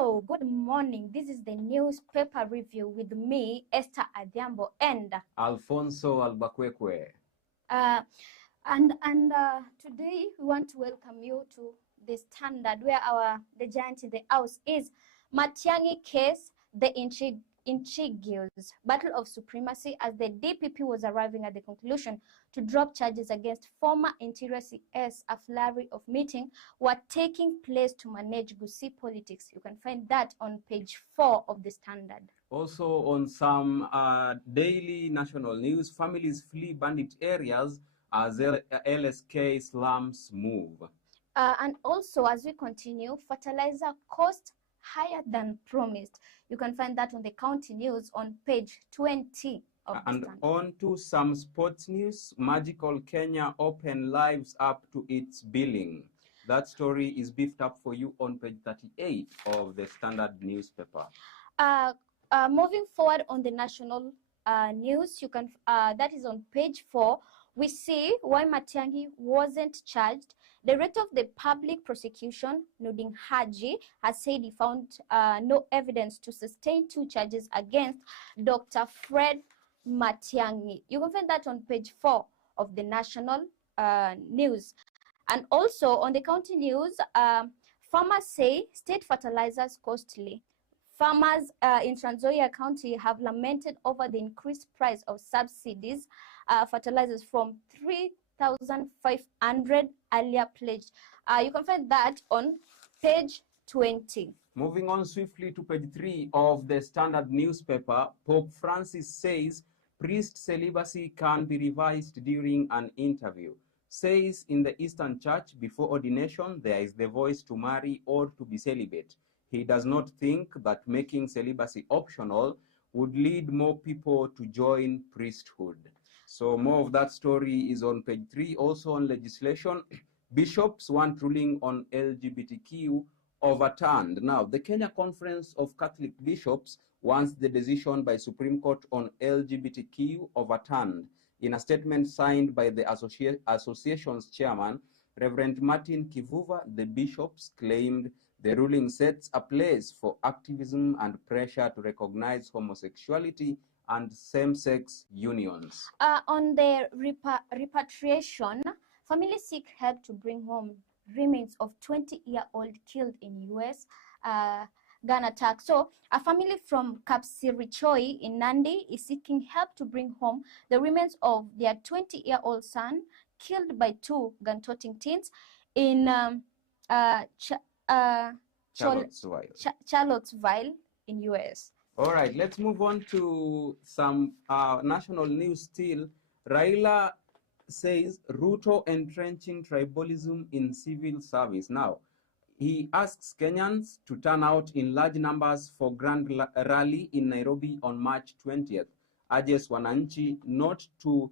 Hello, good morning. This is the newspaper review with me, Esther Adhiambo, and Alfonsoh Albakwekwe. Today we want to welcome you to the Standard, where the giant in the house is Matiang'i case, the intrigues battle of supremacy, as the DPP was arriving at the conclusion to drop charges against former Interior CS. A flurry of meetings were taking place to manage Gusii politics. You can find that on page 4 of the Standard. Also on some daily national news, families flee bandit areas as LSK slums move. And also, as we continue, fertilizer cost higher than promised. You can find that on the county news on page 20 of the And Standard. on to some sports news. Magical Kenya Open lives up to its billing. That story is beefed up for you on page 38 of the Standard newspaper. Moving forward on the national news, you can that is on page 4. We see why Matiang'i wasn't charged. The Director of the Public Prosecution, Nudin Haji, has said he found no evidence to sustain 2 charges against Dr. Fred Matiang'i. You can find that on page 4 of the national news. And also on the county news, farmers say state fertilizers costly. Farmers in Trans Nzoia County have lamented over the increased price of subsidies fertilizers from 3,500 earlier pledged. You can find that on page 20. Moving on swiftly to page 3 of the Standard newspaper, Pope Francis says priest celibacy can be revised during an interview. Says in the Eastern Church, before ordination, there is the voice to marry or to be celibate. He does not think that making celibacy optional would lead more people to join priesthood. So more of that story is on page 3. Also on legislation, bishops want ruling on LGBTQ overturned. Now, the Kenya Conference of Catholic Bishops wants the decision by Supreme Court on LGBTQ overturned. In a statement signed by the association's chairman, Reverend Martin Kivuva, the bishops claimed the ruling sets a place for activism and pressure to recognize homosexuality and same-sex unions. On the repatriation, families seek help to bring home remains of 20-year-old killed in U.S. gun attack. So a family from Kapsirichoi in Nandi is seeking help to bring home the remains of their 20-year-old son killed by 2 gun-toting teens in Charlottesville in U.S. All right, let's move on to some national news still. Raila says Ruto entrenching tribalism in civil service. Now, he asks Kenyans to turn out in large numbers for grand rally in Nairobi on March 20th. Urges wananchi not to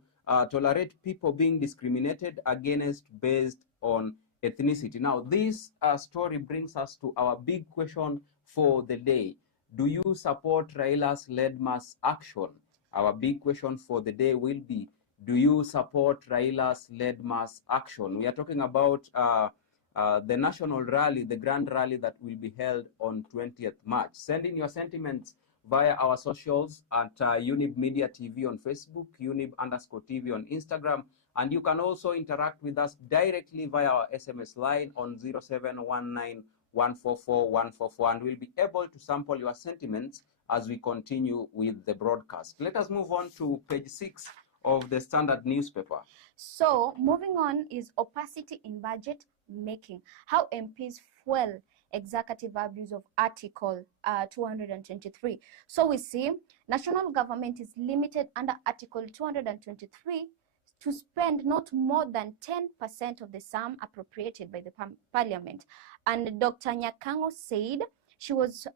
tolerate people being discriminated against based on ethnicity. Now, this story brings us to our big question for the day. Do you support Raila's led mass action? Our big question for the day will be, do you support Raila's led mass action? We are talking about the national rally, the grand rally that will be held on 20th March. Send in your sentiments via our socials at Younib Media TV on Facebook, Younib_TV on Instagram, and you can also interact with us directly via our SMS line on 0719-144-144, and we'll be able to sample your sentiments as we continue with the broadcast. Let us move on to page 6 of the Standard newspaper. So moving on is opacity in budget making. How MPs fuel executive abuse of Article 223. So we see national government is limited under Article 223 to spend not more than 10% of the sum appropriated by the parliament. And Dr. Nyakango said she was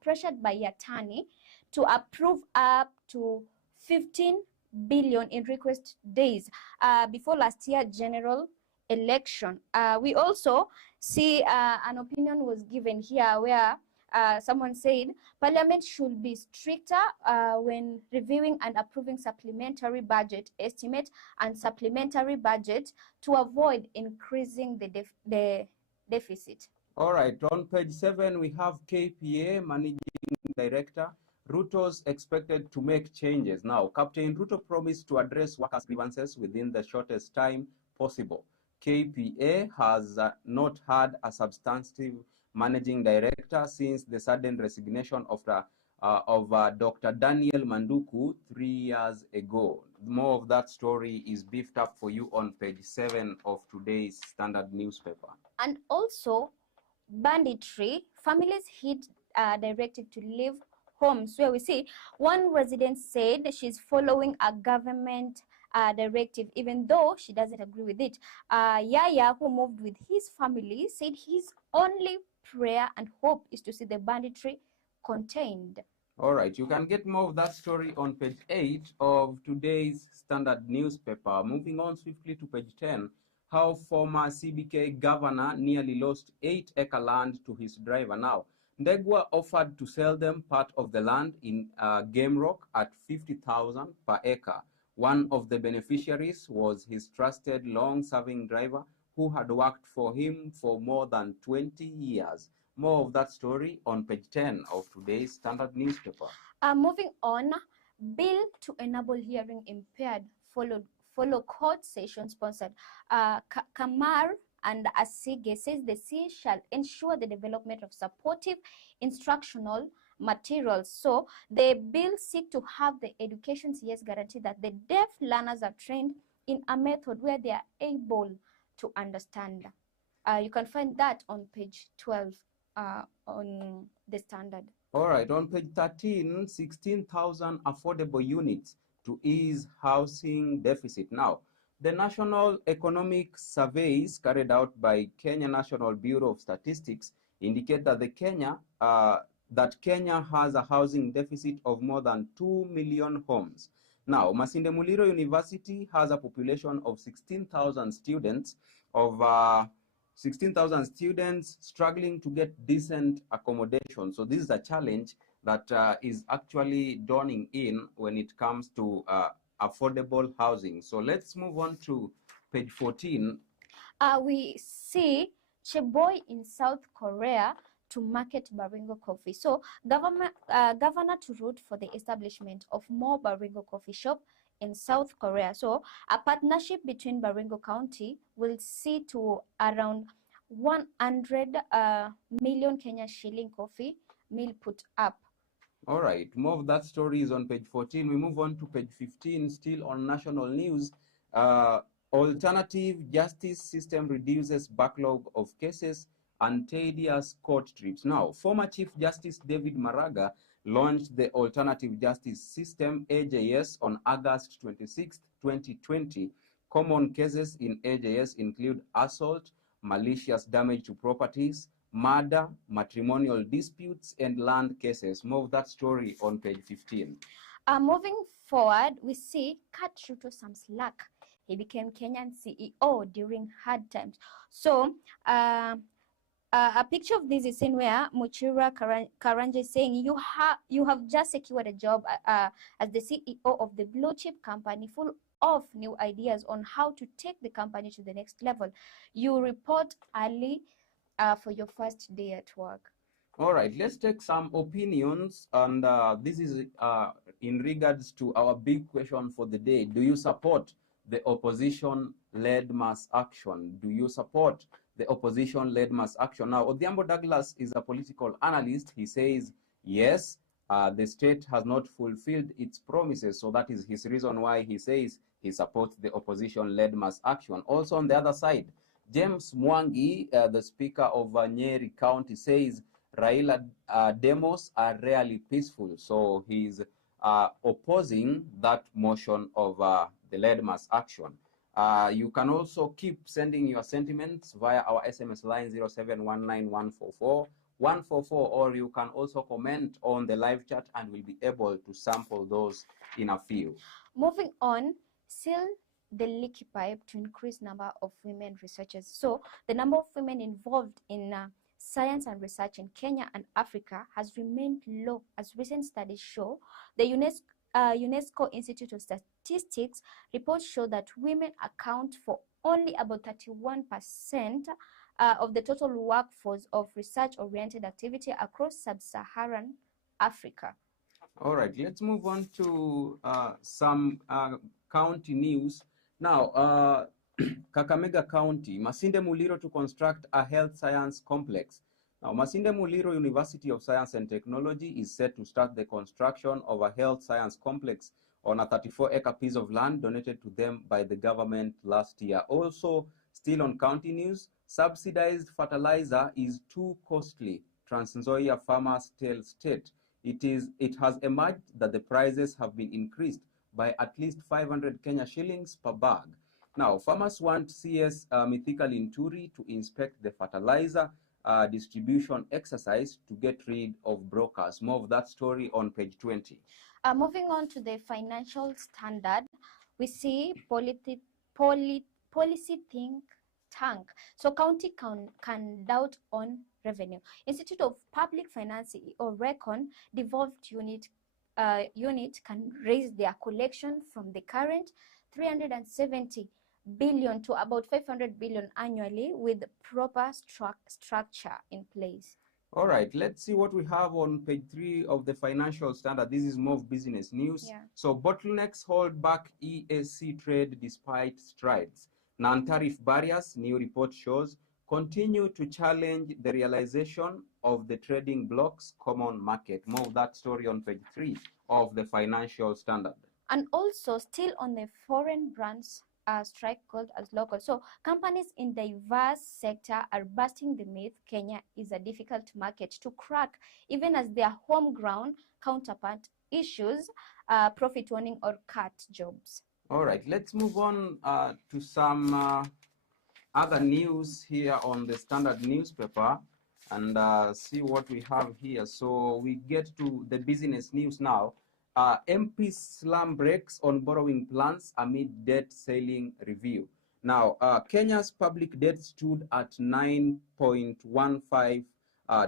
pressured by Yatani to approve up to 15 billion in request days before last year general election. We also see an opinion was given here where someone said Parliament should be stricter when reviewing and approving supplementary budget estimate and supplementary budget to avoid increasing the deficit. All right, on page 7, we have KPA Managing Director. Ruto's expected to make changes. Now, Captain Ruto promised to address workers' grievances within the shortest time possible. KPA has not had a substantive managing director since the sudden resignation of Dr. Daniel Manduku 3 years ago. More of that story is beefed up for you on page 7 of today's Standard newspaper. And also, banditry, families hit directive to leave homes, where we see one resident said she's following a government directive even though she doesn't agree with it. Yaya, who moved with his family, said his only prayer and hope is to see the banditry contained. All right, you can get more of that story on page 8 of today's Standard newspaper. Moving on swiftly to page 10, how former CBK governor nearly lost 8-acre land to his driver. Now, Ndegwa offered to sell them part of the land in Game Rock at 50,000 per acre. One of the beneficiaries was his trusted, long-serving driver who had worked for him for more than 20 years. More of that story on page 10 of today's Standard newspaper. Moving on, bill to enable hearing impaired follow court session sponsored. Kamar and Asige says the C shall ensure the development of supportive instructional materials. So the bill seek to have the education CS guarantee that the deaf learners are trained in a method where they are able to understand. You can find that on page 12 on the Standard. All right, on page 13, 16,000 affordable units to ease housing deficit. Now, the National Economic Surveys carried out by Kenya National Bureau of Statistics indicate that Kenya has a housing deficit of more than 2 million homes. Now, Masinde Muliro University has a population of 16,000 students of 16,000 students struggling to get decent accommodation. So this is a challenge that is actually dawning in when it comes to affordable housing. So let's move on to page 14. We see Cheboy in South Korea to market Baringo coffee. So governor to root for the establishment of more Baringo coffee shop in South Korea. So a partnership between Baringo County will see to around 100 million Kenya shilling coffee mill put up. All right, more of that story is on page 14. We move on to page 15, still on national news. Alternative justice system reduces backlog of cases and tedious court trips. Now, former Chief Justice David Maraga launched the Alternative Justice System, AJS, on August 26, 2020. Common cases in AJS include assault, malicious damage to properties, murder, matrimonial disputes, and land cases. More of that story on page 15. Moving forward, we see cut Ruto some slack. He became Kenyan CEO during hard times. So a picture of this is seen where Muchira Karanja is saying, you have just secured a job as the CEO of the blue chip company full of new ideas on how to take the company to the next level. You report early for your first day at work. All right, let's take some opinions, and this is in regards to our big question for the day. Do you support the opposition-led mass action? Do you support the opposition-led mass action? Now, Adhiambo Douglas is a political analyst. He says, yes, the state has not fulfilled its promises, so that is his reason why he says he supports the opposition-led mass action. Also, on the other side, James Mwangi, the Speaker of Nyeri County, says Raila demos are rarely peaceful, so he's opposing that motion of the led mass action. You can also keep sending your sentiments via our SMS line 0719144144, or you can also comment on the live chat and we'll be able to sample those in a few. Moving on, seal the leaky pipe to increase number of women researchers. So the number of women involved in science and research in Kenya and Africa has remained low, as recent studies show. The UNESCO Institute of Statistics reports show that women account for only about 31% of the total workforce of research-oriented activity across sub-Saharan Africa. All right, let's move on to some county news. Now, Kakamega County, Masinde Muliro to construct a health science complex. Now, Masinde Muliro University of Science and Technology is set to start the construction of a health science complex on a 34-acre piece of land donated to them by the government last year. Also, still on county news, subsidized fertilizer is too costly, Trans Nzoia farmers tell state. It has emerged that the prices have been increased by at least 500 Kenya shillings per bag. Now, farmers want CS Mythical Inturi to inspect the fertilizer distribution exercise to get rid of brokers. More of that story on page 20. Moving on to the financial standard, we see policy think tank. So county can doubt on revenue. Institute of Public Finance or Recon devolved unit can raise their collection from the current 370 billion to about 500 billion annually with proper structure in place. All right, let's see what we have on page 3 of the financial standard. This is more of business news. Yeah. So bottlenecks hold back EAC trade despite strides. Non-tariff barriers, new report shows, continue to challenge the realization of the trading bloc's common market. More of that story on page 3 of the financial standard. And also still on the foreign brands strike called as local. So companies in diverse sector are busting the myth Kenya is a difficult market to crack, even as their home ground counterpart issues profit warning or cut jobs. All right, let's move on to some other news here on the Standard newspaper and see what we have here. So we get to the business news now. MP slam brakes on borrowing plans amid debt ceiling review. Now, Kenya's public debt stood at 9.15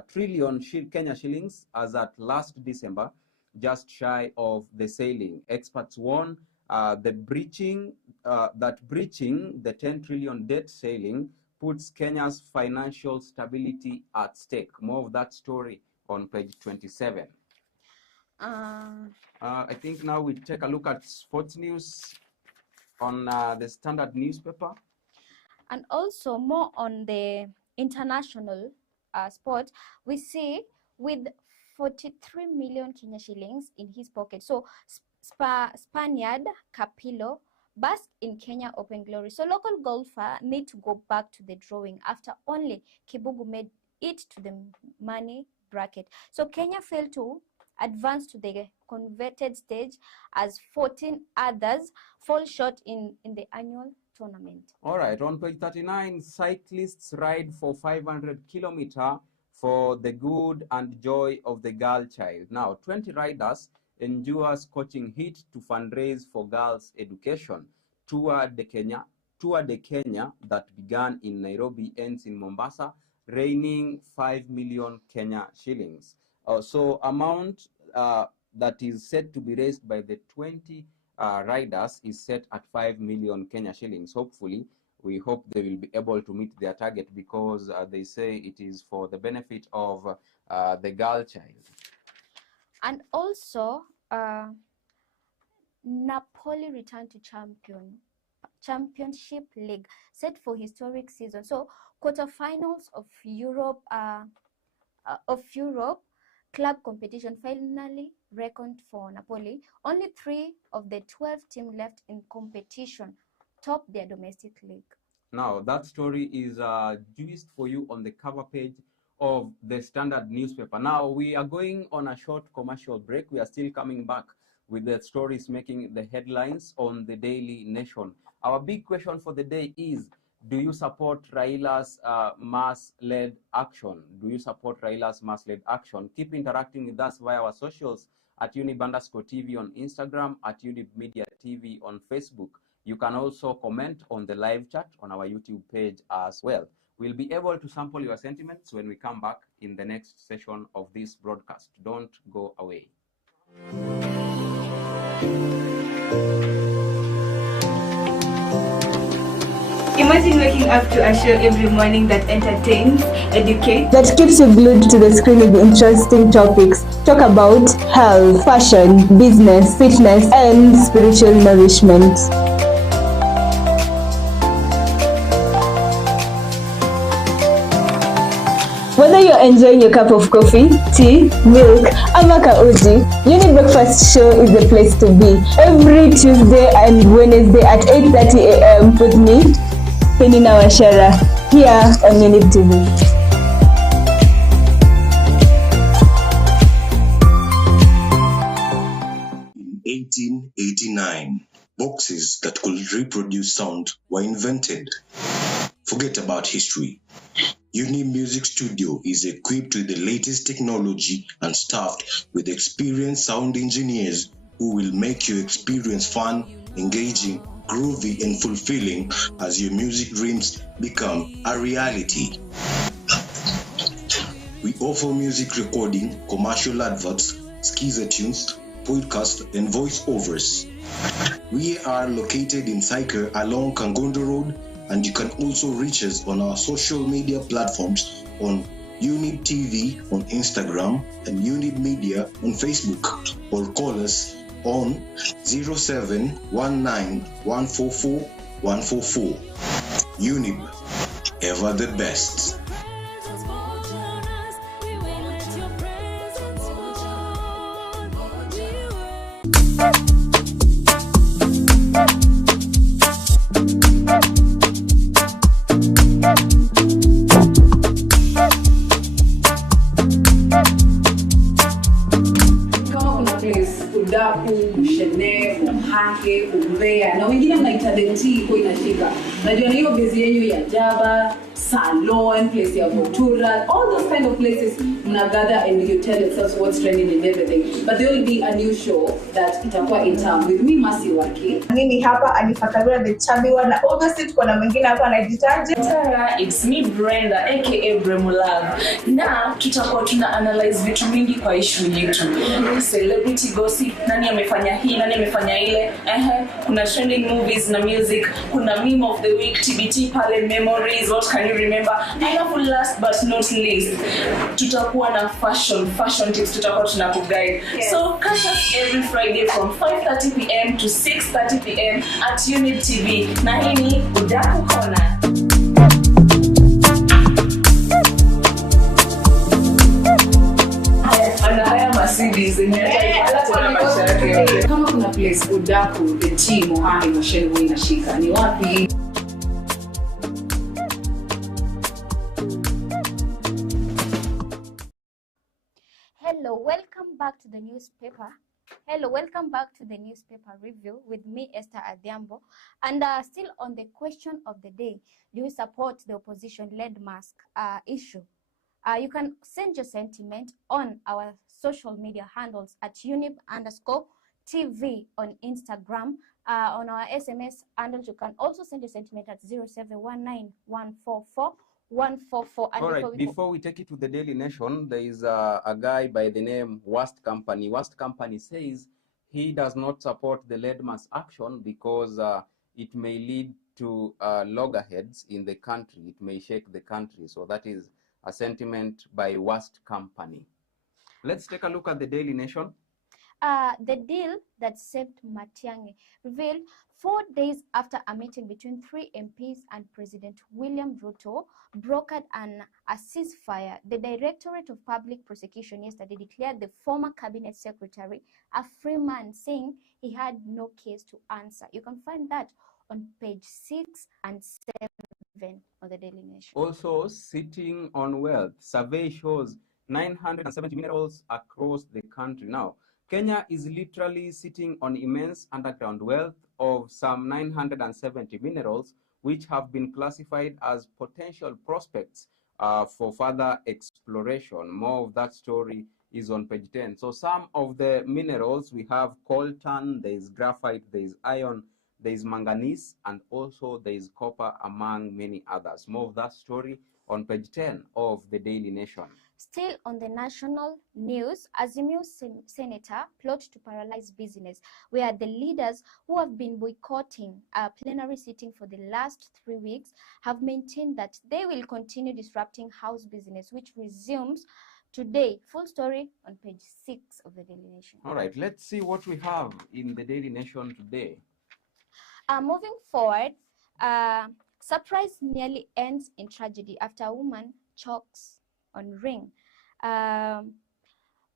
trillion Kenya shillings as at last December, just shy of the ceiling. Experts warn that breaching the 10 trillion debt ceiling puts Kenya's financial stability at stake. More of that story on page 27. I think now we take a look at sports news on the Standard newspaper. And also more on the international sport, we see with 43 million Kenya shillings in his pocket. So Spaniard Capillo basked in Kenya Open glory. So local golfer need to go back to the drawing after only Kibugu made it to the money bracket. So Kenya failed to advance to the converted stage as 14 others fall short in the annual tournament. All right, on page 39, cyclists ride for 500 kilometers for the good and joy of the girl child. Now, 20 riders endure coaching heat to fundraise for girls' education. Tour de Kenya that began in Nairobi ends in Mombasa, raining 5 million Kenya shillings. So amount that is set to be raised by the 20 riders is set at 5 million Kenya shillings. Hopefully, we hope they will be able to meet their target because they say it is for the benefit of the girl child. And also, Napoli returned to Championship League, set for historic season. So quarterfinals of Europe club competition finally reckoned for Napoli. Only 3 of the 12 teams left in competition top their domestic league. Now that story is juiced for you on the cover page of the Standard newspaper. Now we are going on a short commercial break. We are still coming back with the stories making the headlines on the Daily Nation. Our big question for the day is, do you support Raila's mass-led action? Do you support Raila's mass-led action? Keep interacting with us via our socials at Younib_TV on Instagram, at Younib Media TV on Facebook. You can also comment on the live chat on our YouTube page as well. We'll be able to sample your sentiments when we come back in the next session of this broadcast. Don't go away. Imagine waking up to a show every morning that entertains, educates, that keeps you glued to the screen with interesting topics. Talk about health, fashion, business, fitness, and spiritual nourishment. Whether you're enjoying your cup of coffee, tea, milk, amaka uji, Younib Breakfast Show is the place to be. Every Tuesday and Wednesday at 8:30 a.m. with me, Penina Washara, here on Younib TV. 1889, boxes that could reproduce sound were invented. Forget about history. Younib Music Studio is equipped with the latest technology and staffed with experienced sound engineers who will make your experience fun, engaging, groovy, and fulfilling as your music dreams become a reality. We offer music recording, commercial adverts, schizo tunes, podcast, and voiceovers. We are located in Syker along Kangondo Road, and you can also reach us on our social media platforms on Younib TV on Instagram and Younib Media on Facebook, or call us on 0719-144-144. Younib, ever the best. Na wengine mnaita denti iko inashika. Najua hiyo bezi yenu ya Java, salon, place ya Motura, all those kind of places mna gather and you tell yourselves what's trending and everything. But there will be a new show that itakuwa in town with me Masi Waki. Mimi hapa alifakarua the chubby one na obviously tuko na mwingine hapa anajitaje. Tara, it's me Brenda aka Bremulav. Na tutakuwa tuna analyze vitu mingi kwa issue yetu. Celebrity gossip, nani amefanya hii, nani amefanya ile. Kuna trending movies na music, kuna meme of the week, TBT pale memories, what can you remember? Alafu last but not least, tutakuwa na fashion tips, tutakuwa tunakuguide. So catch us every Friday from 5:30 p.m. to 6:30 p.m. at Younib TV. Na hii ni Udaku Corner. Kama kuna place Udaku, the team Mohani Mosheni inashika ni wapi? Hello, welcome back to the newspaper. Welcome back to the newspaper review with me, Esther Adhiambo. And still on the question of the day, do you support the opposition-led mask issue? You can send your sentiment on our social media handles at Younib_TV on Instagram. On our SMS handles, you can also send your sentiment at 0719-144-144. All right, before we take it to the Daily Nation, there is a guy by the name Worst Company. Worst Company says he does not support the lead mass action because it may lead to loggerheads in the country. It may shake the country. So that is a sentiment by Worst Company. Let's take a look at the Daily Nation. The deal that saved Matiang'i revealed 4 days after a meeting between 3 MPs and President William Ruto brokered a ceasefire. The Directorate of Public Prosecution yesterday declared the former cabinet secretary a free man, saying he had no case to answer. You can find that on page 6 and 7 of the Daily Nation. Also, sitting on wealth. Survey shows 970 minerals across the country. Now, Kenya is literally sitting on immense underground wealth of some 970 minerals, which have been classified as potential prospects for further exploration. More of that story is on page 10. So some of the minerals, we have coltan, there is graphite, there is iron, there is manganese, and also there is copper, among many others. More of that story on page 10 of the Daily Nation. Still on the national news, Azimio senator plot to paralyze business, where the leaders who have been boycotting a plenary sitting for the last 3 weeks have maintained that they will continue disrupting house business, which resumes today. Full story on page 6 of the Daily Nation. All right, let's see what we have in the Daily Nation today. Moving forward, surprise nearly ends in tragedy after a woman chokes on ring.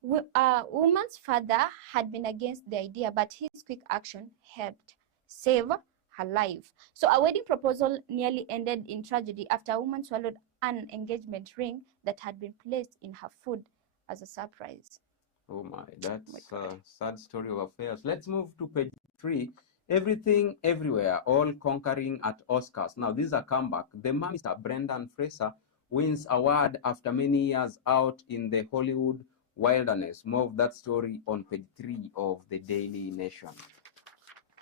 Woman's father had been against the idea, but his quick action helped save her life. So a wedding proposal nearly ended in tragedy after a woman swallowed an engagement ring that had been placed in her food as a surprise. Oh my, that's a sad story of affairs. Let's move to page 3. Everything, everywhere, all conquering at Oscars. Now, this is a comeback. The man, Mr. Brendan Fraser, wins award after many years out in the Hollywood wilderness. More of that story on page 3 of the Daily Nation.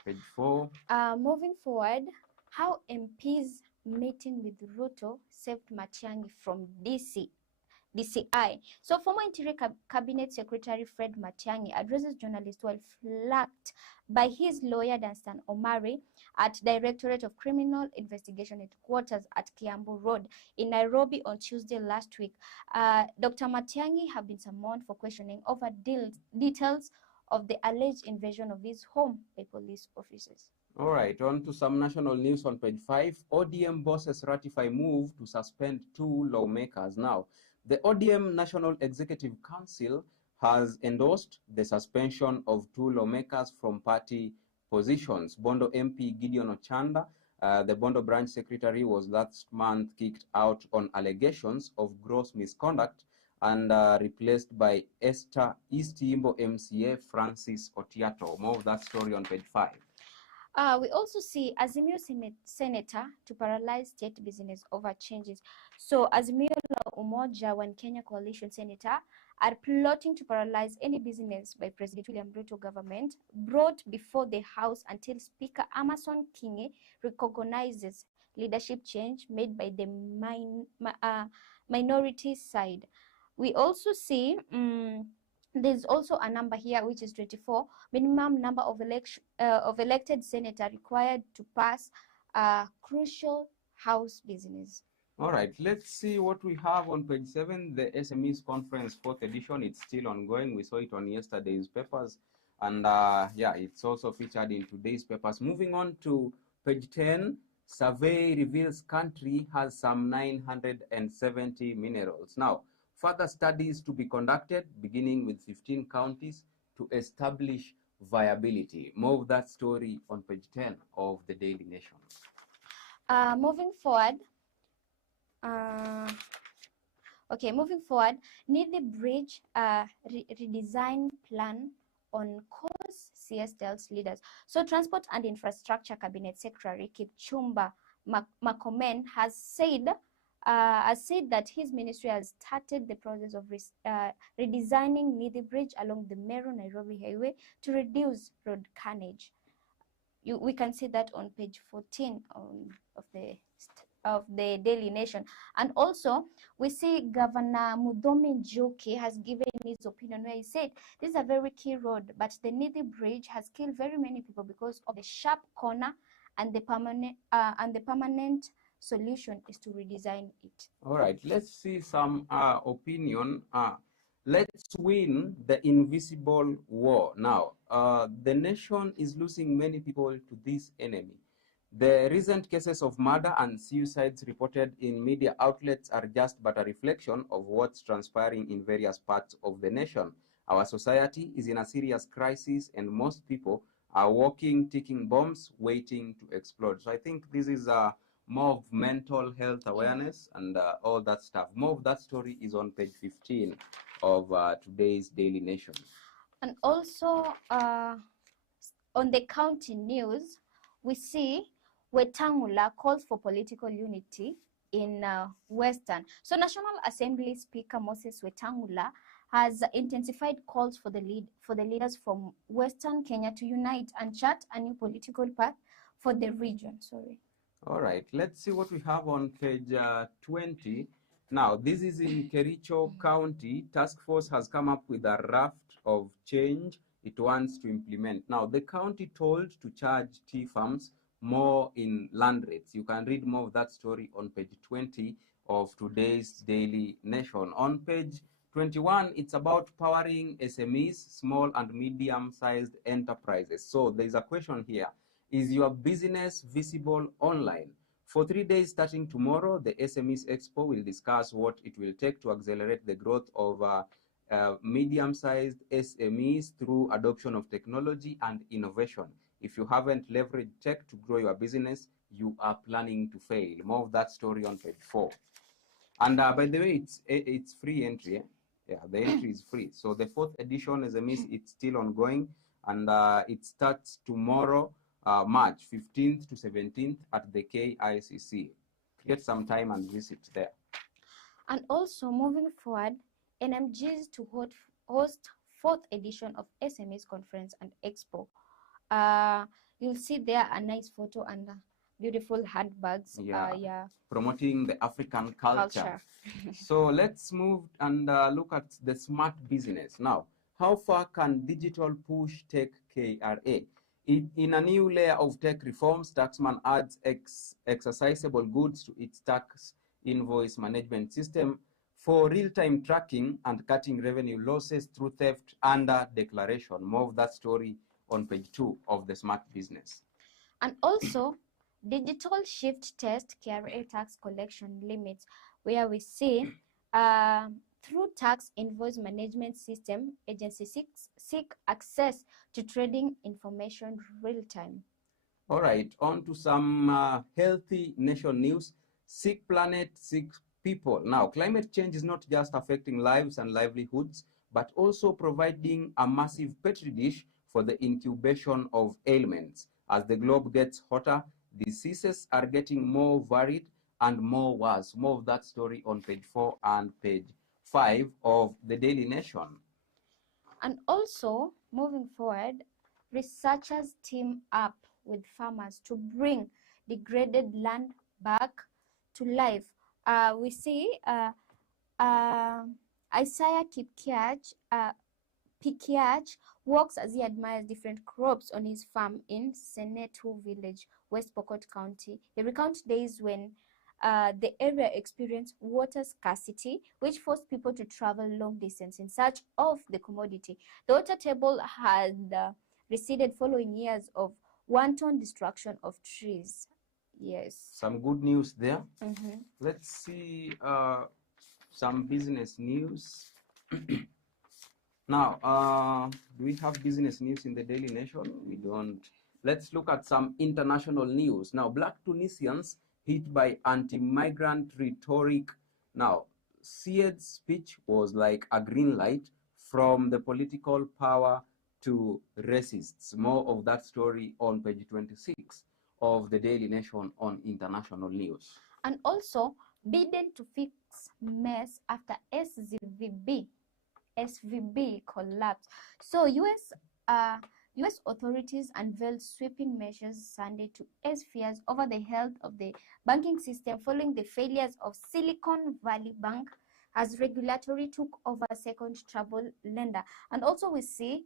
Page 4. Moving forward, how MPs meeting with Ruto saved Matiang'i from DCI. So former Interior Cabinet Secretary Fred Matiang'i addresses journalists while flanked by his lawyer Danstan Omari at Directorate of Criminal Investigation Headquarters at Kiambu Road in Nairobi on Tuesday last week. Dr. Matiang'i have been summoned for questioning over details of the alleged invasion of his home by police officers. All right, on to some national news on page 5. ODM bosses ratify move to suspend 2 lawmakers. Now, the ODM National Executive Council has endorsed the suspension of 2 lawmakers from party positions. Bondo MP Gideon Ochanda, the Bondo branch secretary, was last month kicked out on allegations of gross misconduct and replaced by Esther East Yimbo MCA Francis Otiato. More of that story on page 5. We also see Azimio senator to paralyze state business over changes. So Azimio la Umoja One Kenya coalition senator are plotting to paralyze any business by President William Ruto government brought before the House until Speaker Amason Kingi recognizes leadership change made by the minority side. We also see there's also a number here which is 24, minimum number of elected senator required to pass a crucial house business. All right, let's see what we have on page 7. The SMEs Conference 4th edition, it's still ongoing. We saw it on yesterday's papers. And yeah, it's also featured in today's papers. Moving on to page 10, survey reveals country has some 970 minerals. Now, further studies to be conducted, beginning with 15 counties, to establish viability. More of that story on page 10 of the Daily Nation. Moving forward, Nidi Bridge redesign plan on course CS tells leaders. So Transport and Infrastructure Cabinet Secretary Kipchumba Makomen has said that his ministry has started the process of redesigning Nidi Bridge along the Meru-Nairobi highway to reduce road carnage. We can see that on page 14 of the Daily Nation. And also, we see Governor Mudomi Njuki has given his opinion where he said, this is a very key road, but the Nidi Bridge has killed very many people because of the sharp corner, and the permanent solution is to redesign it. All right, let's see some opinion. Let's win the invisible war. Now, the nation is losing many people to this enemy. The recent cases of murder and suicides reported in media outlets are just but a reflection of what's transpiring in various parts of the nation. Our society is in a serious crisis, and most people are walking, ticking bombs, waiting to explode. So I think this is more of mental health awareness and all that stuff. More of that story is on page 15 of today's Daily Nation. And also on the county news, we see Wetangula calls for political unity in Western. So National Assembly Speaker Moses Wetangula has intensified calls for the leaders from Western Kenya to unite and chart a new political path for the region. Sorry. All right, let's see what we have on page 20. Now, this is in Kericho County. Task force has come up with a raft of change it wants to implement. Now, the county told to charge tea farms more in land rates. You can read more of that story on page 20 of today's Daily Nation. On page 21, it's about powering SMEs, small and medium-sized enterprises. So there's a question here. Is your business visible online? For 3 days starting tomorrow, the SMEs Expo will discuss what it will take to accelerate the growth of medium-sized SMEs through adoption of technology and innovation. If you haven't leveraged tech to grow your business, you are planning to fail. More of that story on page 4. And by the way, it's free entry. Yeah, the entry is free. So the 4th edition SMEs, it's still ongoing, and it starts tomorrow, March 15th to 17th at the KICC. Get some time and visit there. And also moving forward, NMGs to host 4th edition of SMEs Conference and Expo. You'll see there a nice photo and beautiful handbags. Yeah, promoting the African culture. So let's move and look at the smart business. Now, how far can digital push take KRA? In a new layer of tech reforms, Taxman adds exercisable goods to its tax invoice management system for real-time tracking and cutting revenue losses through theft under declaration. More of that story on page 2 of the smart business. And also, digital shift test KRA tax collection limits, where we see through tax invoice management system, agencies seek access to trading information real time. All right, on to some healthy nation news. Sick planet, sick people. Now, climate change is not just affecting lives and livelihoods, but also providing a massive petri dish for the incubation of ailments. As the globe gets hotter, diseases are getting more varied and more worse. More of that story on page 4 and page 5 of the Daily Nation. And also, moving forward, researchers team up with farmers to bring degraded land back to life. We see Isaiah Pikiach walks as he admires different crops on his farm in Senetu village, West Pokot County. He recounts days when the area experienced water scarcity, which forced people to travel long distance in search of the commodity. The water table had receded following years of wanton destruction of trees. Yes. Some good news there. Let's see some business news. Now, do we have business news in the Daily Nation? We don't. Let's look at some international news. Now, Black Tunisians hit by anti-migrant rhetoric. Now, Syed's speech was like a green light from the political power to racists. More of that story on page 26 of the Daily Nation on international news. And also, bidden to fix mess after SVB collapse. So US authorities unveiled sweeping measures Sunday to ease fears over the health of the banking system following the failures of Silicon Valley Bank as regulatory took over second travel lender. And also we see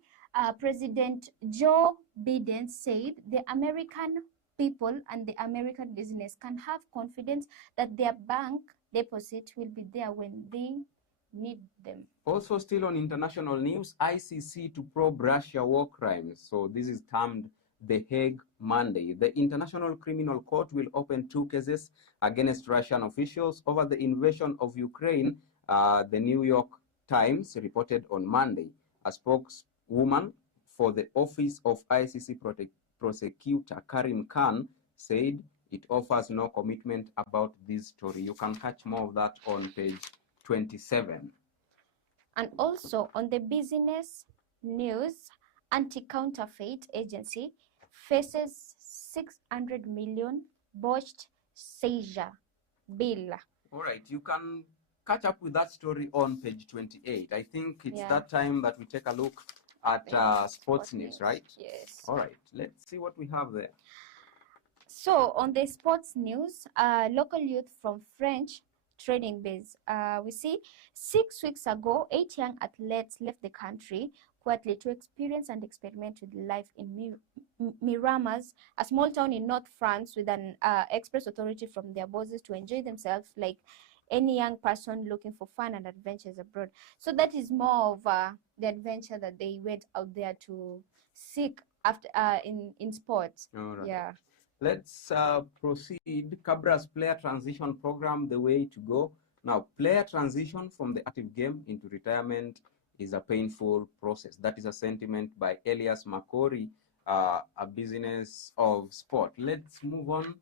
President Joe Biden said the American people and the American business can have confidence that their bank deposit will be there when they need them. Also still on international news, ICC to probe Russia war crimes. So this is termed the Hague Monday. The International Criminal Court will open 2 cases against Russian officials over the invasion of Ukraine, the New York Times reported on Monday. A spokeswoman for the Office of ICC Prosecutor Karim Khan said it offers no commitment about this story. You can catch more of that on page 27. And also on the business news, anti-counterfeit agency faces 600 million botched seizure bill. All right, you can catch up with that story on page 28. I think it's that time that we take a look at sports news, right? Yes. All right, let's see what we have there. So on the sports news, local youth from French training base. We see 6 weeks ago, 8 young athletes left the country quietly to experience and experiment with life in Miramas, a small town in North France, with an express authority from their bosses to enjoy themselves like any young person looking for fun and adventures abroad. So that is more of the adventure that they went out there to seek after in sports. All right. Yeah. Let's proceed. Cabra's player transition program, the way to go. Now, player transition from the active game into retirement is a painful process. That is a sentiment by Elias Makori, a business of sport. Let's move on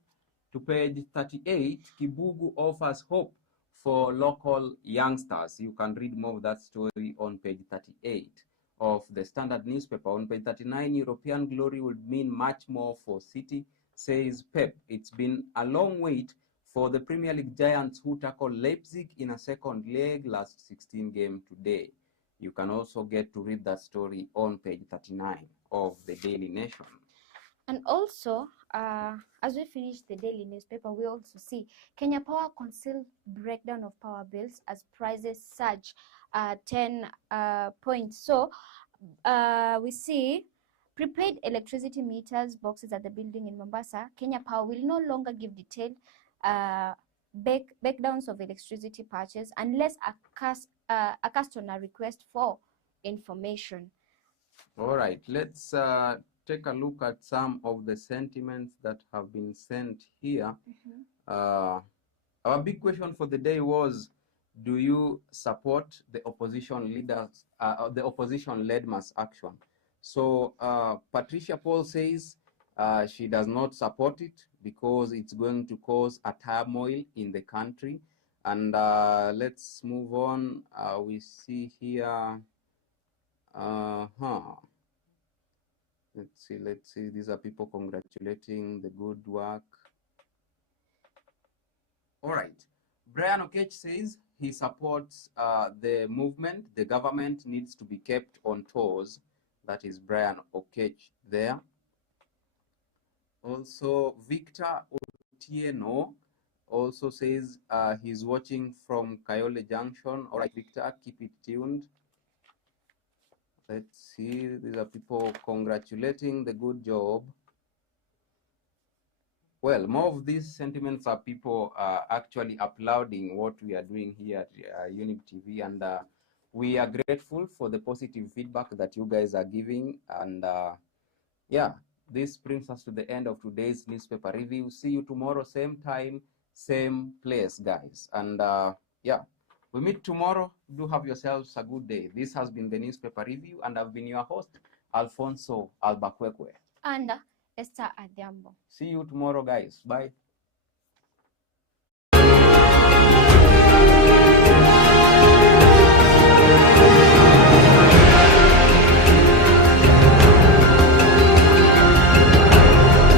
to page 38. Kibugu offers hope for local youngsters. You can read more of that story on page 38 of the Standard newspaper. On page 39, European glory would mean much more for City, says Pep. It's been a long wait for the Premier League giants who tackled Leipzig in a second leg last 16 game today. You can also get to read that story on page 39 of the Daily Nation. And also, as we finish the daily newspaper, we also see Kenya Power concealed breakdown of power bills as prices surge 10 points. So we see prepaid electricity meters boxes at the building in Mombasa. Kenya Power will no longer give detailed breakdowns of electricity purchase unless a customer request for information. All right, let's take a look at some of the sentiments that have been sent here. Our big question for the day was, do you support the opposition leaders, the opposition-led mass action? So Patricia Paul says she does not support it because it's going to cause a turmoil in the country. And let's move on. We see here, let's see, these are people congratulating the good work. All right, Brian Okech says he supports the movement. The government needs to be kept on toes. That is Brian Okech there. Also, Victor Otieno also says he's watching from Kayole Junction. All right, Victor, keep it tuned. Let's see, these are people congratulating the good job. Well, more of these sentiments are people actually applauding what we are doing here at Younib TV, and we are grateful for the positive feedback that you guys are giving. And yeah, this brings us to the end of today's newspaper review. See you tomorrow, same time, same place, guys. And yeah, we meet tomorrow. Do have yourselves a good day. This has been the newspaper review, and I've been your host, Alfonsoh Albakwekwe. And Esther Adhiambo. See you tomorrow, guys. Bye.